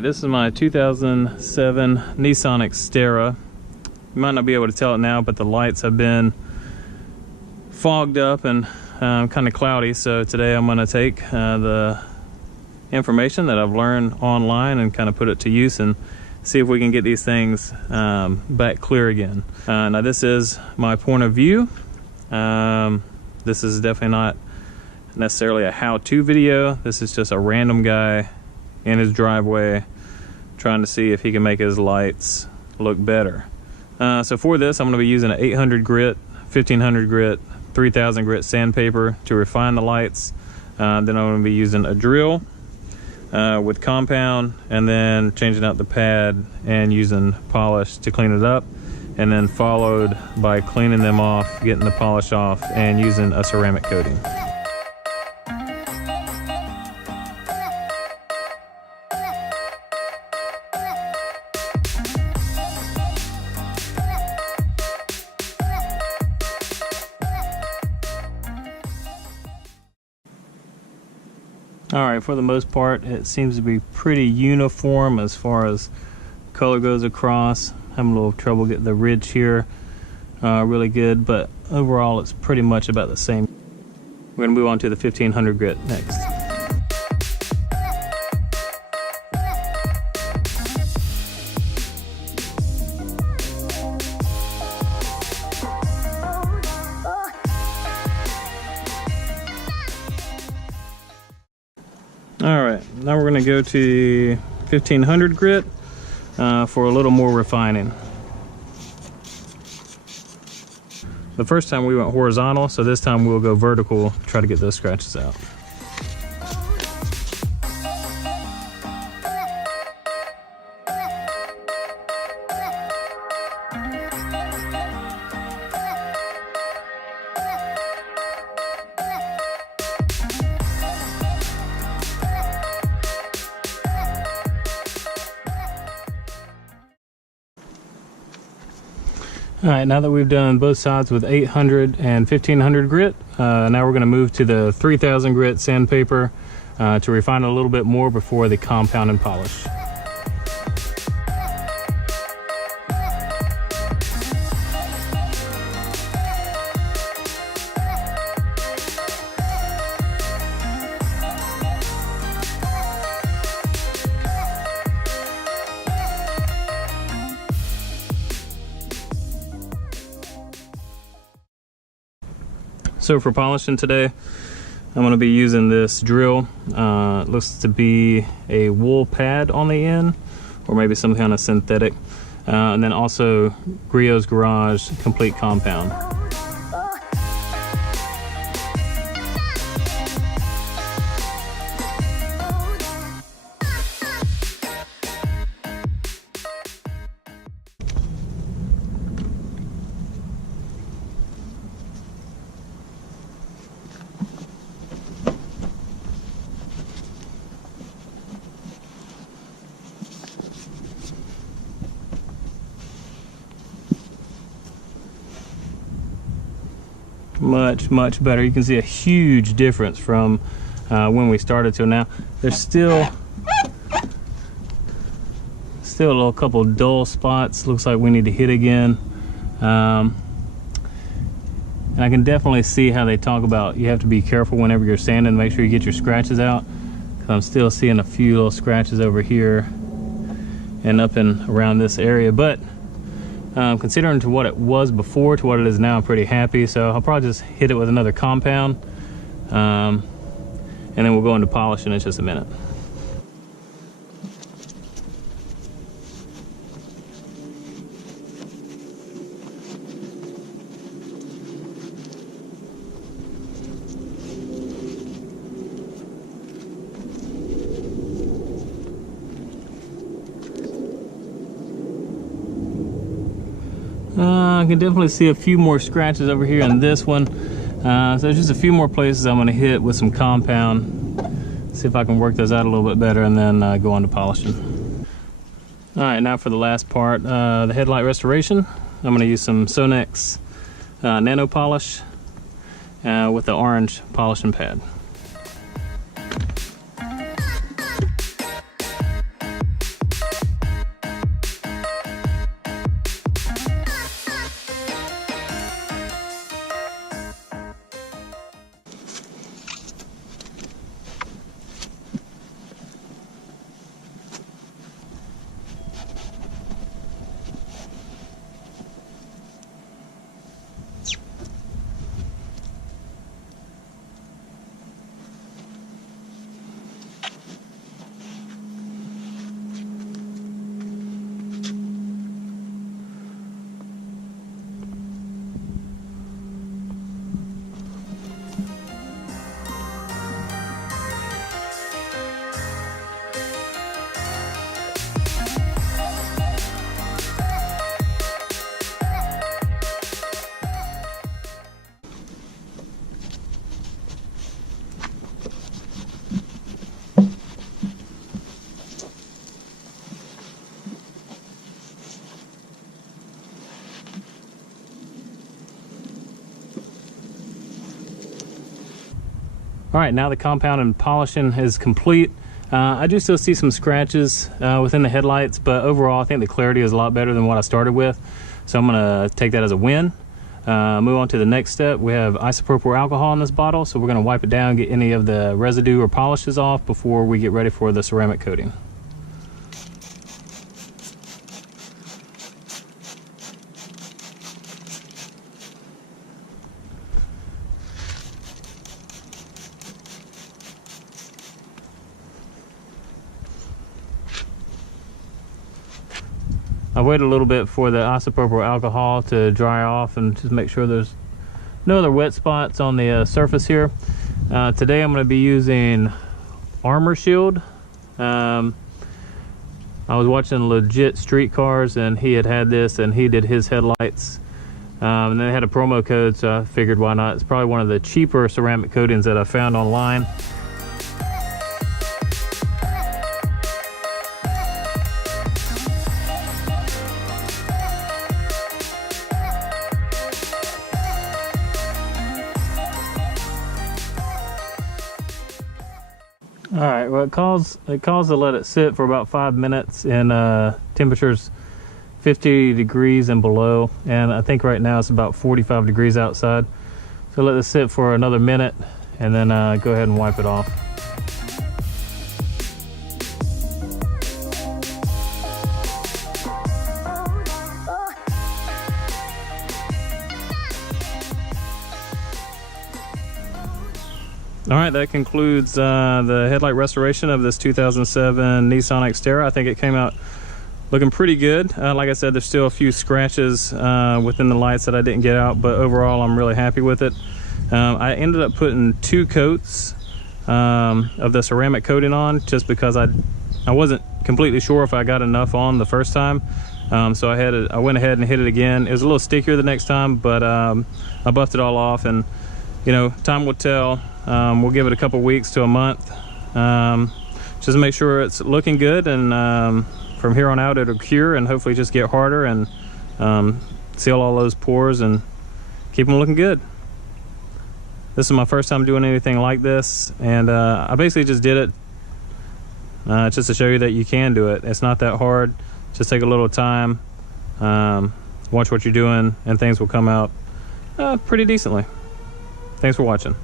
Alright, this is my 2007 Nissan Xterra. You might not be able to tell it now, but the lights have been fogged up and kind of cloudy. So today I'm going to take the information that I've learned online and kind of put it to use and see if we can get these things back clear again. Now this is my point of view. This is definitely not necessarily a how-to video. This is just a random guy in his driveway trying to see if he can make his lights look better. So for this I'm going to be using an 800 grit, 1500 grit, 3000 grit sandpaper to refine the lights. Then I'm going to be using a drill with compound, and then changing out the pad and using polish to clean it up, and then followed by cleaning them off, getting the polish off, and using a ceramic coating. Alright, for the most part it seems to be pretty uniform as far as color goes across. Having a little trouble getting the ridge here really good, but overall it's pretty much about the same. We're going to move on to the 1500 grit next. Alright, now we're going to go to 1500 grit for a little more refining. The first time we went horizontal, so this time we'll go vertical to try to get those scratches out. Alright, now that we've done both sides with 800 and 1500 grit, now we're going to move to the 3000 grit sandpaper to refine it a little bit more before the compound and polish. So for polishing today, I'm going to be using this drill. It looks to be a wool pad on the end, or maybe some kind of synthetic. And then also Griot's Garage Complete Compound. Much better. You can see a huge difference from when we started till now. There's still a little couple dull spots. Looks like we need to hit again. And I can definitely see how they talk about you have to be careful whenever you're sanding, make sure you get your scratches out, because I'm still seeing a few little scratches over here and up and around this area. But considering to what it was before to what it is now, I'm pretty happy. So I'll probably just hit it with another compound, and then we'll go into polishing in just a minute. I can definitely see a few more scratches over here in this one. So there's just a few more places I'm going to hit with some compound. See if I can work those out a little bit better, and then go on to polishing. Alright, now for the last part, the Headlight Restoration. I'm going to use some Sonex nano polish with the orange polishing pad. All right, now the compound and polishing is complete. I do still see some scratches within the headlights, but overall I think the clarity is a lot better than what I started with. So I'm gonna take that as a win. Move on to the next step. We have isopropyl alcohol in this bottle, so we're gonna wipe it down, get any of the residue or polishes off before we get ready for the ceramic coating. I wait a little bit for the isopropyl alcohol to dry off and just make sure there's no other wet spots on the surface here. Today I'm going to be using Armor Shield. I was watching Legit Street Cars and he had this and he did his headlights. And they had a promo code, so I figured why not. It's probably one of the cheaper ceramic coatings that I found online. All right, well it calls to let it sit for about 5 minutes in temperatures 50 degrees and below, and I think right now it's about 45 degrees outside. So let this sit for another minute and then go ahead and wipe it off. All right, that concludes the headlight restoration of this 2007 Nissan Xterra. I think it came out looking pretty good. Like I said, there's still a few scratches within the lights that I didn't get out, but overall I'm really happy with it. I ended up putting 2 coats of the ceramic coating on just because I wasn't completely sure if I got enough on the first time. So I went ahead and hit it again. It was a little stickier the next time, but I buffed it all off, and you know, time will tell. We'll give it a couple weeks to a month just to make sure it's looking good, and from here on out it'll cure and hopefully just get harder and seal all those pores and keep them looking good. This is my first time doing anything like this, and I basically just did it just to show you that you can do it. It's not that hard. Just take a little time, watch what you're doing, and things will come out pretty decently. Thanks for watching.